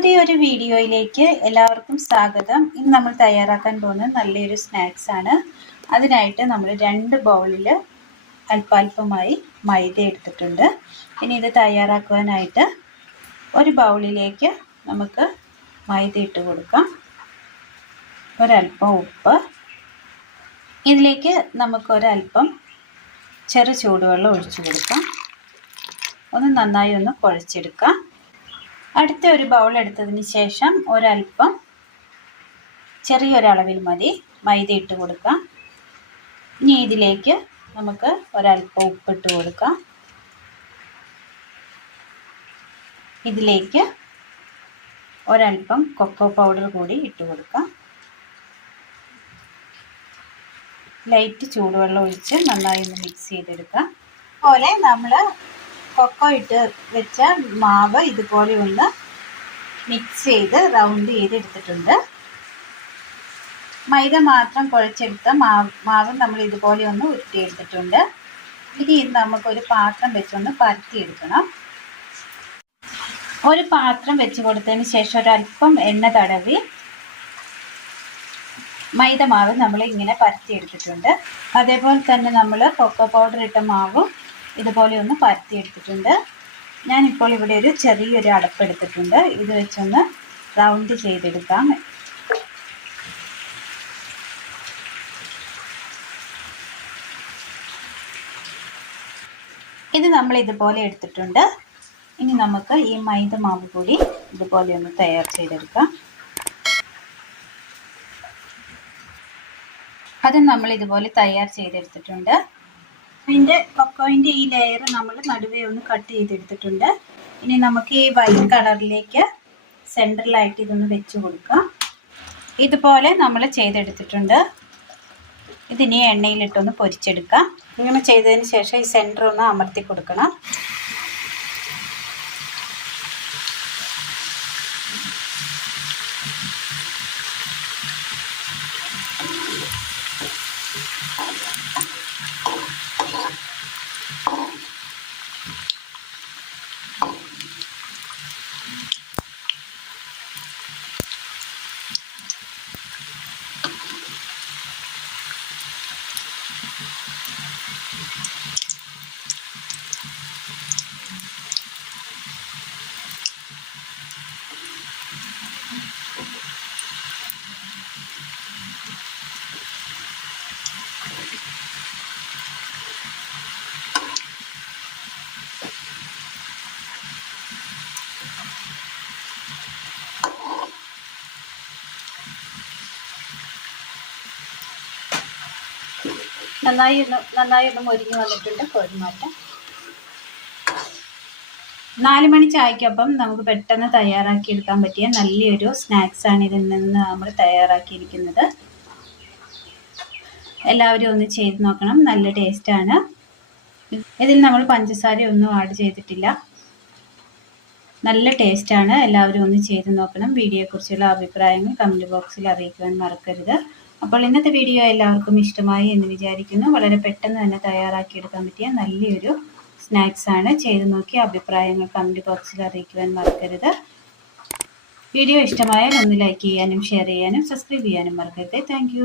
പുതിയൊരു വീഡിയോയിലേക്ക് എല്ലാവർക്കും സ്വാഗതം. ഇന്ന് നമ്മൾ തയ്യാറാക്കാൻ പോകുന്നത് നല്ലൊരു സ്നാക്സ് ആണ്. അതിനായിട്ട് നമ്മൾ 2 ബൗളിൽ അല്പാൽപമായി മൈദ എടുത്തിട്ടുണ്ട്. ഇനി ഇത് തയ്യാറാക്കുവാനായിട്ട് ഒരു ബൗളിലേക്ക് നമുക്ക് മൈദ ഇട്ട് കൊടുക്കാം. ഒരല്പം ഉപ്പ്, ഇതിലേക്ക് നമുക്ക് ഒരല്പം ചെറു ചൂടുവെള്ളം ഒഴിച്ചു കൊടുക്കാം. നന്നായി ഒന്ന് കുഴച്ചെടുക്കാം. അടുത്ത ഒരു ബൗൾ എടുത്തതിന് ശേഷം ഒരല്പം ചെറിയൊരളവിൽ മതി മൈദ ഇട്ട് കൊടുക്കാം. ഇനി ഇതിലേക്ക് നമുക്ക് ഒരല്പം ഉപ്പിട്ട് കൊടുക്കാം. ഇതിലേക്ക് ഒരല്പം കൊക്കോ പൗഡർ കൂടി ഇട്ട് കൊടുക്കാം. ലൈറ്റ് ചൂടുവെള്ളം ഒഴിച്ച് നന്നായി ഒന്ന് മിക്സ് ചെയ്തെടുക്കാം. അതുപോലെ നമ്മൾ കൊക്കോ ഇട്ട് വെച്ച മാവ് ഇതുപോലെ ഒന്ന് മിക്സ് ചെയ്ത് റൗണ്ട് ചെയ്ത് എടുത്തിട്ടുണ്ട്. മൈദ മാത്രം കുഴച്ചെടുത്ത മാവ് നമ്മൾ ഇതുപോലെ ഒന്ന് ഉരുട്ടിയെടുത്തിട്ടുണ്ട്. ഇനി നമുക്കൊരു പാത്രം വെച്ചൊന്ന് പരത്തിയെടുക്കണം. ഒരു പാത്രം വെച്ച് കൊടുത്തതിന് ശേഷം ഒരല്പം എണ്ണ തടവി മൈദ മാവ് നമ്മൾ ഇങ്ങനെ പരത്തിയെടുത്തിട്ടുണ്ട്. അതേപോലെ തന്നെ നമ്മൾ കൊക്കോ പൗഡർ ഇട്ട മാവും ഇതുപോലെ ഒന്ന് പരത്തിയെടുത്തിട്ടുണ്ട്. ഞാനിപ്പോൾ ഇവിടെ ഒരു ചെറിയൊരു അടപ്പെടുത്തിട്ടുണ്ട്. ഇത് വെച്ചൊന്ന് റൗണ്ട് ചെയ്തെടുക്കാം. ഇത് നമ്മൾ ഇതുപോലെ എടുത്തിട്ടുണ്ട്. ഇനി നമുക്ക് ഈ മൈദ മാവ് കൂടി ഇതുപോലെ ഒന്ന് തയ്യാർ ചെയ്തെടുക്കാം. അത് നമ്മൾ ഇതുപോലെ തയ്യാർ ചെയ്തെടുത്തിട്ടുണ്ട്. അതിൻ്റെ കൊക്കോയിൻ്റെ ഈ ലെയർ നമ്മൾ നടുവേ ഒന്ന് കട്ട് ചെയ്തെടുത്തിട്ടുണ്ട്. ഇനി നമുക്ക് ഈ വൈറ്റ് കളറിലേക്ക് സെൻറ്ററിലായിട്ട് ഇതൊന്ന് വെച്ച് കൊടുക്കാം. ഇതുപോലെ നമ്മൾ ചെയ്തെടുത്തിട്ടുണ്ട്. ഇതിനി എണ്ണയിലിട്ടൊന്ന് പൊരിച്ചെടുക്കാം. ഇങ്ങനെ ചെയ്തതിന് ശേഷം ഈ സെൻറ്റർ ഒന്ന് അമർത്തി കൊടുക്കണം. നന്നായി ഒന്ന് മൊരിഞ്ഞ് വന്നിട്ടുണ്ട്. കോരിമാറ്റാം. 4 മണി ചായക്കൊപ്പം നമുക്ക് പെട്ടെന്ന് തയ്യാറാക്കിയെടുക്കാൻ പറ്റിയ നല്ലൊരു സ്നാക്സാണ് ഇതിൽ നിന്ന് നമ്മൾ തയ്യാറാക്കിയിരിക്കുന്നത്. എല്ലാവരും ഒന്ന് ചെയ്ത് നോക്കണം. നല്ല ടേസ്റ്റാണ്. ഇതിൽ നമ്മൾ പഞ്ചസാര ഒന്നും ആഡ് ചെയ്തിട്ടില്ല. നല്ല ടേസ്റ്റാണ്. എല്ലാവരും ഒന്ന് ചെയ്ത് നോക്കണം. വീഡിയോയെക്കുറിച്ചുള്ള അഭിപ്രായങ്ങൾ കമൻറ്റ് ബോക്സിൽ അറിയിക്കുവാൻ മറക്കരുത്. അപ്പോൾ ഇന്നത്തെ വീഡിയോ എല്ലാവർക്കും ഇഷ്ടമായി എന്ന് വിചാരിക്കുന്നു. വളരെ പെട്ടെന്ന് തന്നെ തയ്യാറാക്കിയെടുക്കാൻ പറ്റിയ നല്ലൊരു സ്നാക്സാണ്. ചെയ്ത് നോക്കി അഭിപ്രായങ്ങൾ കമൻറ്റ് ബോക്സിൽ അറിയിക്കുവാൻ മറക്കരുത്. വീഡിയോ ഇഷ്ടമായാൽ ഒന്ന് ലൈക്ക് ചെയ്യാനും ഷെയർ ചെയ്യാനും സബ്സ്ക്രൈബ് ചെയ്യാനും മറക്കരുത്. താങ്ക്